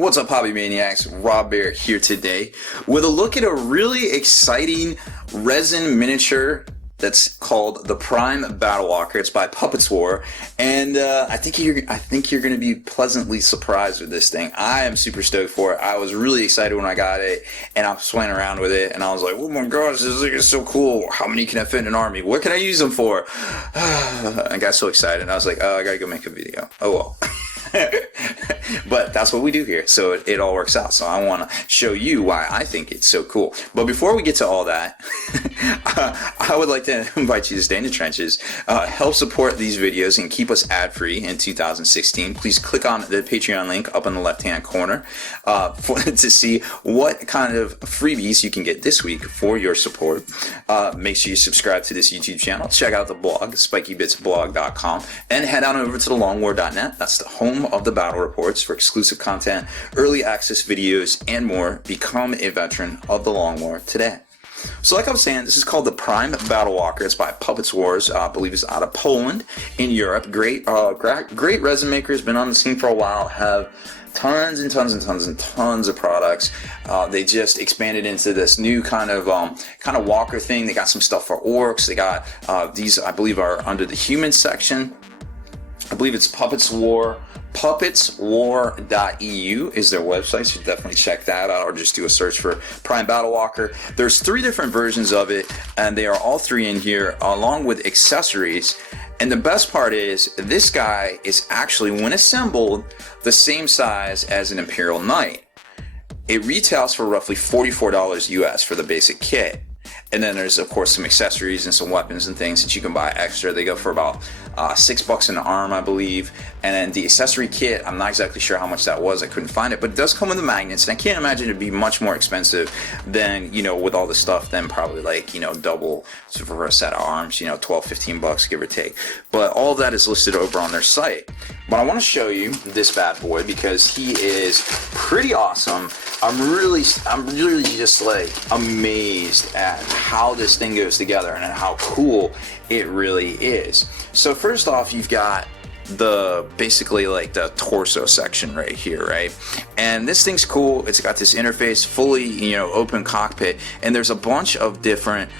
What's up, Hobby Maniacs? Rob Bear here today with a look at a really exciting resin miniature that's called the Prime Battle Walker. It's by Puppets War, and I think you're going to be pleasantly surprised with this thing. I am super stoked for it. I was really excited when I got it, and I was playing around with it, and I was like, "Oh my gosh, this thing is so cool! How many can I fit in an army? What can I use them for?" I got so excited, and I was like, "Oh, I gotta go make a video." Oh well. But that's what we do here, so it all works out. So I want to show you why I think it's so cool. But before we get to all that, I would like to invite you to stay in the trenches, help support these videos, and keep us ad-free in 2016. Please click on the Patreon link up in the left-hand corner to see what kind of freebies you can get this week for your support. Make sure you subscribe to this YouTube channel. Check out the blog, spikybitsblog.com, and head on over to thelongwar.net. That's the home of the battle reports for exclusive content, early access videos, and more. Become a veteran of the Long War today. So like I was saying, this is called the Prime Battle Walker. It's by Puppets Wars. I believe it's out of Poland in Europe. Great resin makers, been on the scene for a while, have tons and tons and tons and tons of products. They just expanded into this new kind of walker thing. They got some stuff for orcs. They got these, I believe, are under the human section. I believe it's Puppets War. Puppetswar.eu is their website, so definitely check that out, or just do a search for Prime Battle Walker. There's 3 different versions of it, and they are all 3 in here, along with accessories. And the best part is, this guy is actually, when assembled, the same size as an Imperial Knight. It retails for roughly $44 US for the basic kit. And then there's, of course, some accessories and some weapons and things that you can buy extra. They go for about $6 an arm, I believe. And then the accessory kit, I'm not exactly sure how much that was. I couldn't find it, but it does come with the magnets. And I can't imagine it'd be much more expensive than, with all the stuff, than probably like, double for a set of arms, $12, $15, give or take. But all of that is listed over on their site. But I want to show you this bad boy because he is pretty awesome. I'm really just like amazed at how this thing goes together and how cool it really is. So first off, you've got basically like the torso section right here, right? And this thing's cool. It's got this interface, fully, open cockpit, and there's a bunch of different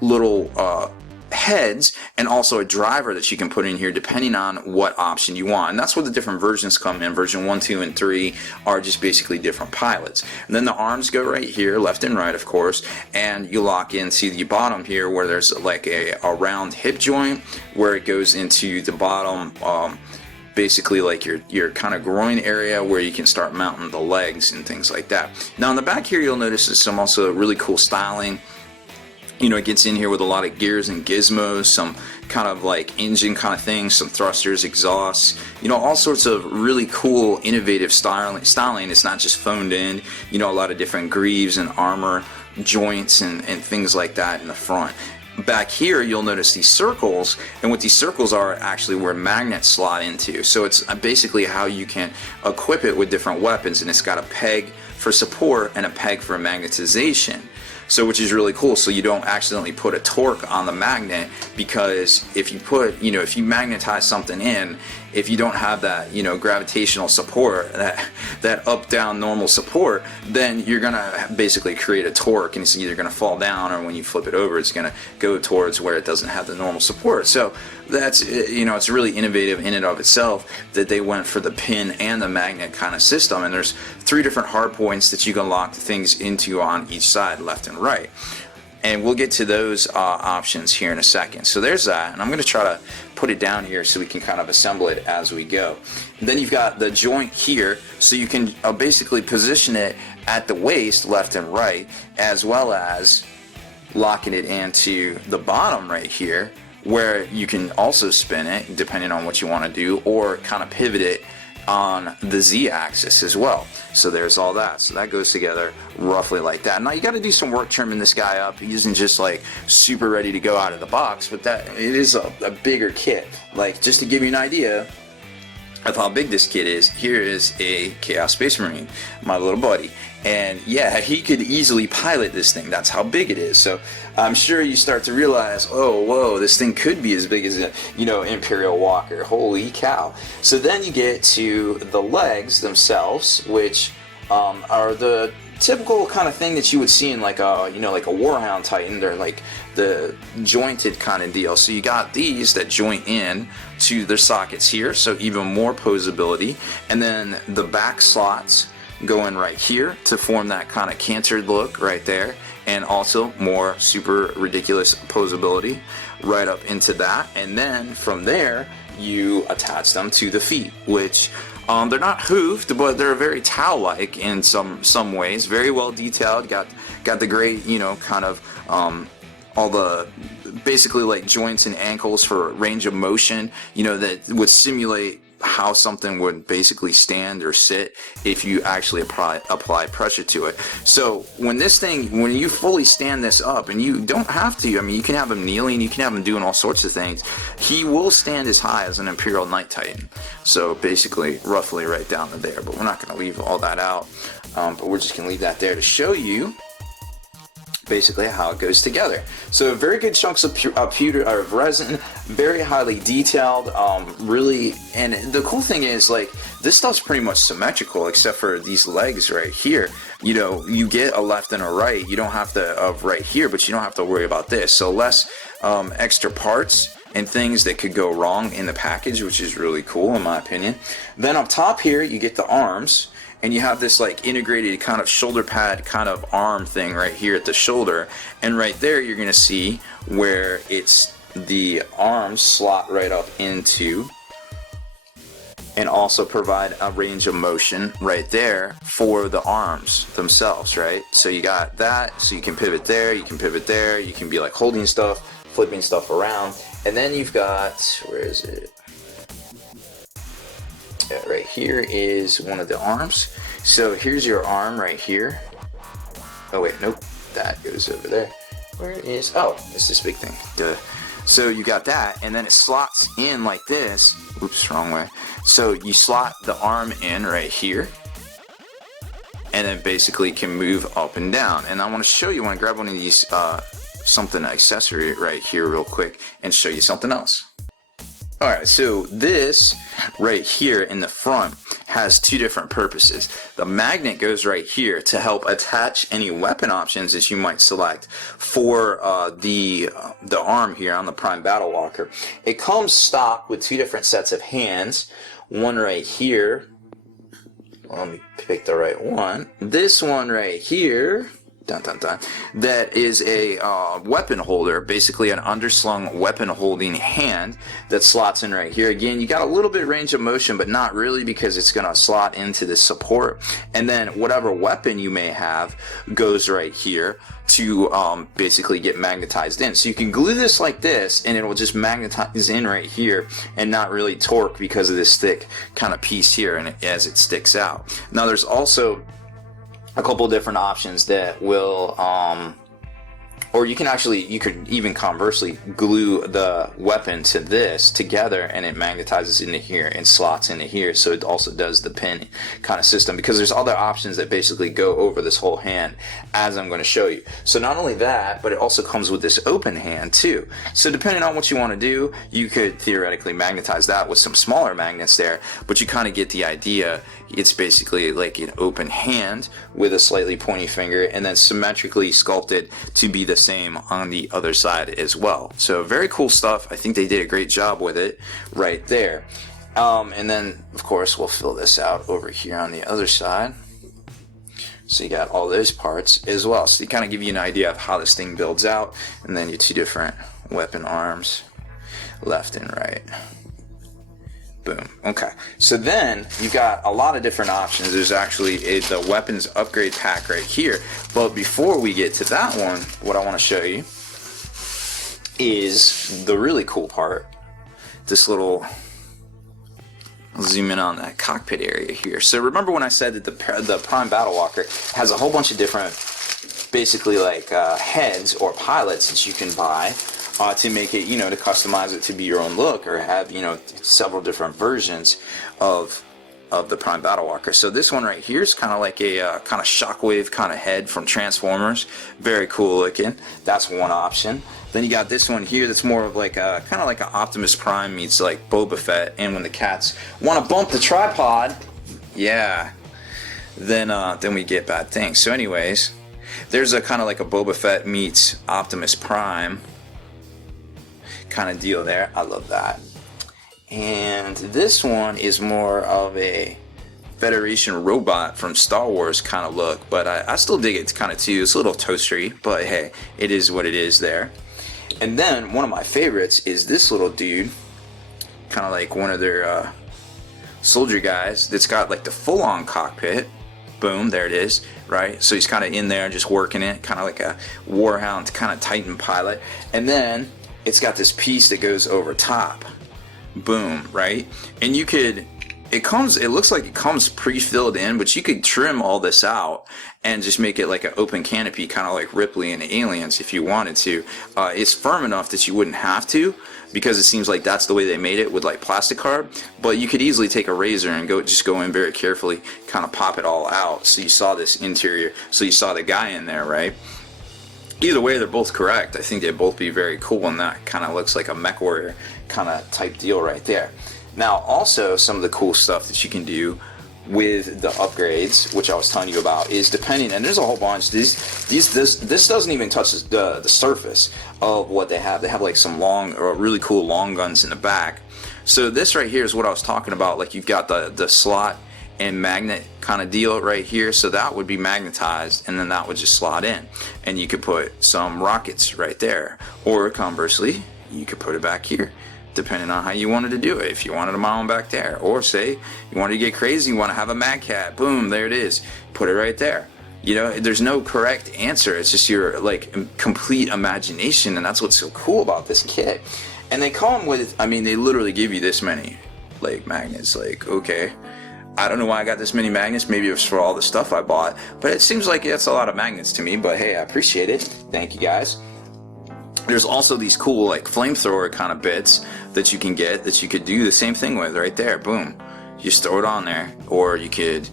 little heads, and also a driver that you can put in here depending on what option you want. And that's where the different versions come in. Version 1, 2, and 3 are just basically different pilots. And then the arms go right here, left and right, of course, and you lock into the bottom here where there's like a round hip joint where it goes into the bottom, basically like your kind of groin area where you can start mounting the legs and things like that. Now in the back here, you'll notice there's some also really cool styling. It gets in here with a lot of gears and gizmos, some kind of like engine kind of things, some thrusters, exhausts, all sorts of really cool, innovative styling. It's not just phoned in, a lot of different greaves and armor joints and things like that in the front. Back here, you'll notice these circles, and what these circles are actually where magnets slot into. So it's basically how you can equip it with different weapons, and it's got a peg for support and a peg for magnetization. So which is really cool, so you don't accidentally put a torque on the magnet, because if you put, if you magnetize something in, if you don't have that, gravitational support, that up-down normal support, then you're gonna basically create a torque, and it's either gonna fall down, or when you flip it over, it's gonna go towards where it doesn't have the normal support. So that's, it's really innovative in and of itself that they went for the pin and the magnet kind of system. And there's 3 different hard points that you can lock things into on each side, left and right. And we'll get to those options here in a second. So there's that, and I'm going to try to put it down here so we can kind of assemble it as we go. And then you've got the joint here, so you can basically position it at the waist, left and right, as well as locking it into the bottom right here, where you can also spin it depending on what you want to do, or kind of pivot it on the Z-axis as well. So there's all that. So that goes together roughly like that. Now you got to do some work trimming this guy up. He isn't just like super ready to go out of the box, but that it is a bigger kit. Like, just to give you an idea, of how big this kit is, here is a Chaos Space Marine, my little buddy. And yeah, he could easily pilot this thing. That's how big it is. So I'm sure you start to realize, oh, whoa, this thing could be as big as a, Imperial Walker. Holy cow. So then you get to the legs themselves, which are the typical kind of thing that you would see in like a, like a Warhound Titan. They're like the jointed kind of deal. So you got these that joint in to their sockets here, so even more posability. And then the back slots go in right here to form that kind of cantered look right there, and also more super ridiculous posability right up into that. And then from there you attach them to the feet, which they're not hoofed, but they're very towel-like in some ways. Very well detailed. Got the great, kind of all the basically like joints and ankles for range of motion, that would simulate how something would basically stand or sit if you actually apply pressure to it. So when you fully stand this up, and you don't have to, you can have him kneeling, you can have him doing all sorts of things, he will stand as high as an Imperial Knight Titan. So basically roughly right down to there, but we're not going to leave all that out, but we're just going to leave that there to show you basically how it goes together. So very good chunks of pewter or resin, very highly detailed, really. And the cool thing is, like, this stuff's pretty much symmetrical except for these legs right here. You get a left and a right. You don't have to right here, but you don't have to worry about this. So less extra parts and things that could go wrong in the package, which is really cool in my opinion. Then up top here you get the arms, and you have this like integrated kind of shoulder pad kind of arm thing right here at the shoulder, and right there you're gonna see where it's the arms slot right up into, and also provide a range of motion right there for the arms themselves, right? So you got that, so you can pivot there, you can pivot there, you can be like holding stuff, flipping stuff around. And then you've got, where is it? Yeah, right here is one of the arms. So here's your arm right here. Oh wait, nope, that goes over there. Where is, oh, it's this big thing. Duh. So you got that, and then it slots in like this. Oops, wrong way. So you slot the arm in right here, and then basically can move up and down. And I want to show you, when I grab one of these something accessory right here real quick and show you something else. Alright, so this right here in the front has two different purposes. The magnet goes right here to help attach any weapon options that you might select for the arm here on the Prime Battle Walker. It comes stock with two different sets of hands. One right here. Let me pick the right one. This one right here. Dun, dun, dun. That is a weapon holder, basically an underslung weapon holding hand that slots in right here. Again, you got a little bit of range of motion, but not really, because it's going to slot into this support. And then whatever weapon you may have goes right here to basically get magnetized in. So you can glue this like this, and it will just magnetize in right here and not really torque because of this thick kind of piece here, and as it sticks out. Now there's also a couple different options that will or you could even conversely glue the weapon to this together, and it magnetizes into here and slots into here, so it also does the pin kind of system, because there's other options that basically go over this whole hand, as I'm going to show you. So not only that, but it also comes with this open hand too. So depending on what you want to do, you could theoretically magnetize that with some smaller magnets there, but you kind of get the idea. It's basically like an open hand with a slightly pointy finger, and then symmetrically sculpted to be the same on the other side as well. So very cool stuff. I think they did a great job with it right there. And then of course we'll fill this out over here on the other side. So you got all those parts as well. So you kind of give you an idea of how this thing builds out, and then your two different weapon arms, left and right. Boom. Okay. So then you got a lot of different options. There's actually the weapons upgrade pack right here. But before we get to that one, what I want to show you is the really cool part. This little, I'll zoom in on that cockpit area here. So remember when I said that the Prime Battle Walker has a whole bunch of different basically like heads or pilots that you can buy to make it, you know, to customize it to be your own look, or have, you know, several different versions of the Prime Battle Walker. So this one right here is kind of like a kind of shockwave kind of head from Transformers. Very cool looking. That's one option. Then you got this one here that's more of like a kind of like an Optimus Prime meets like Boba Fett. And when the cats want to bump the tripod, yeah, then we get bad things. So anyways, there's a kind of like a Boba Fett meets Optimus Prime kind of deal there. I love that. And this one is more of a Federation robot from Star Wars kind of look, but I still dig it kind of too. It's a little toastery, but hey, it is what it is there. And then one of my favorites is this little dude, kind of like one of their soldier guys that's got like the full-on cockpit. Boom, there it is, right? So he's kind of in there just working it, kind of like a Warhound kind of Titan pilot. And then it's got this piece that goes over top. Boom, right? And you could, it looks like it comes pre-filled in, but you could trim all this out and just make it like an open canopy, kind of like Ripley and Aliens if you wanted to. It's firm enough that you wouldn't have to, because it seems like that's the way they made it with like plastic card. But you could easily take a razor and go in very carefully, kind of pop it all out. So you saw this interior, so you saw the guy in there, right? Either way, they're both correct. I think they'd both be very cool, and that kind of looks like a mech warrior kind of type deal right there. Now, also some of the cool stuff that you can do with the upgrades, which I was telling you about, is depending, and there's a whole bunch. This doesn't even touch the surface of what they have. They have like some long, or really cool long guns in the back. So this right here is what I was talking about. Like you've got the slot and magnet kind of deal right here, so that would be magnetized, and then that would just slot in, and you could put some rockets right there, or conversely you could put it back here, depending on how you wanted to do it. If you wanted a mount back there, or say you wanted to get crazy, you want to have a Mad Cat, boom, there it is, put it right there. You know, there's no correct answer. It's just your like complete imagination, and that's what's so cool about this kit. And they come with, I mean, they literally give you this many like magnets. Like, okay, I don't know why I got this many magnets. Maybe it was for all the stuff I bought, but it seems like it's a lot of magnets to me. But hey, I appreciate it. Thank you guys. There's also these cool like flamethrower kind of bits that you can get, that you could do the same thing with right there. Boom, you just throw it on there, or you could,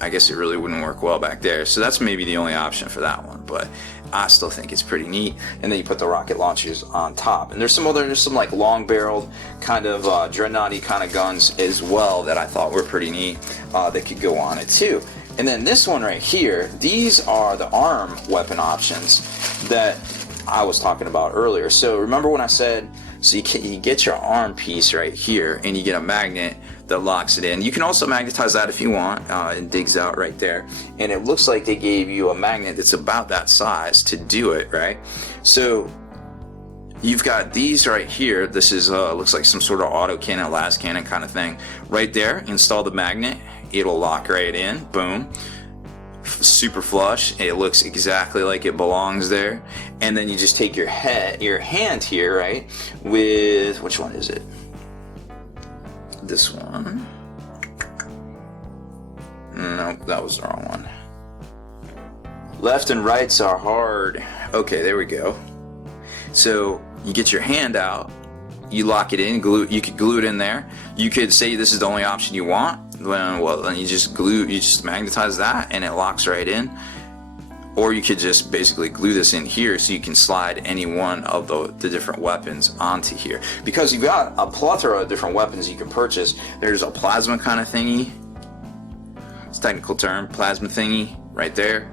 I guess it really wouldn't work well back there, so that's maybe the only option for that one, but I still think it's pretty neat. And then you put the rocket launchers on top, and there's some like long barreled kind of dreadnoughty kind of guns as well that I thought were pretty neat that could go on it too. And then this one right here, these are the arm weapon options that I was talking about earlier. So remember when I said, so you get your arm piece right here, and you get a magnet that locks it in. You can also magnetize that if you want. It digs out right there, and it looks like they gave you a magnet that's about that size to do it, right? So you've got these right here. This is looks like some sort of auto cannon, las cannon kind of thing right there. Install the magnet, it'll lock right in. Boom, super flush. It looks exactly like it belongs there. And then you just take your hand here, right, with, which one is it? This one. No, that was the wrong one. Left and rights are hard. Okay, there we go. So you get your hand out, you lock it in, you could glue it in there. You could say this is the only option you want. Well, then you just magnetize that, and it locks right in. Or you could just basically glue this in here, so you can slide any one of the different weapons onto here. Because you've got a plethora of different weapons you can purchase. There's a plasma kind of thingy. It's a technical term, plasma thingy, right there.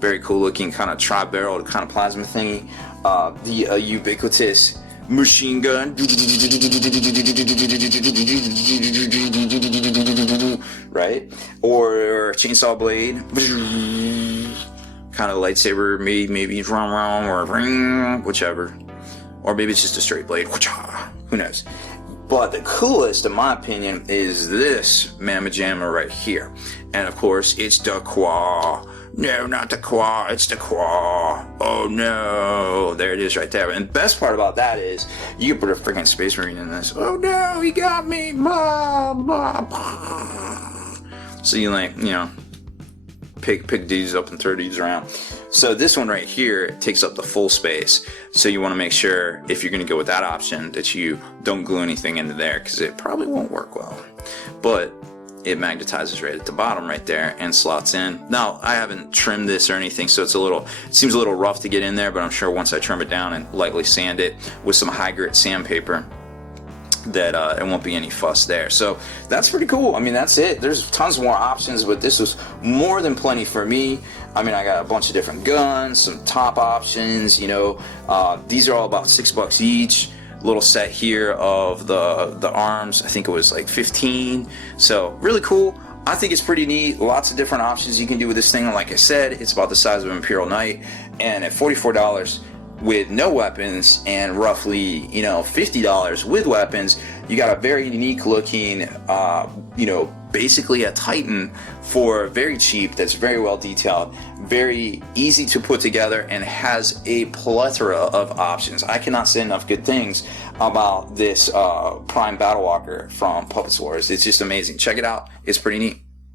Very cool looking kind of tri-barreled kind of plasma thingy. The ubiquitous machine gun, right? Or chainsaw blade, kind of lightsaber, maybe or whichever. Or maybe it's just a straight blade, who knows? But the coolest, in my opinion, is this mamma jamma right here. And of course, it's the claw. No, not the claw, it's the claw. Oh no, there it is right there. And the best part about that is you can put a freaking Space Marine in this. Oh no, he got me, blah, blah, blah. So you like, you know, pick these up and throw these around. So this one right here takes up the full space. So you want to make sure, if you're going to go with that option, that you don't glue anything into there, because it probably won't work well. But it magnetizes right at the bottom right there and slots in. Now, I haven't trimmed this or anything, so it seems a little rough to get in there, but I'm sure once I trim it down and lightly sand it with some high grit sandpaper, that it won't be any fuss there. So that's pretty cool. I mean, that's it. There's tons more options, but this was more than plenty for me. I mean, I got a bunch of different guns, some top options, you know. These are all about $6 each. Little set here of the arms, I think it was like 15. So really cool. I think it's pretty neat. Lots of different options you can do with this thing. And like I said, it's about the size of an Imperial Knight, and at $44 with no weapons, and roughly, you know, $50 with weapons, you got a very unique looking, you know, basically a Titan for very cheap, that's very well detailed, very easy to put together, and has a plethora of options. I cannot say enough good things about this Prime Battle Walker from Puppets Wars. It's just amazing. Check it out. It's pretty neat.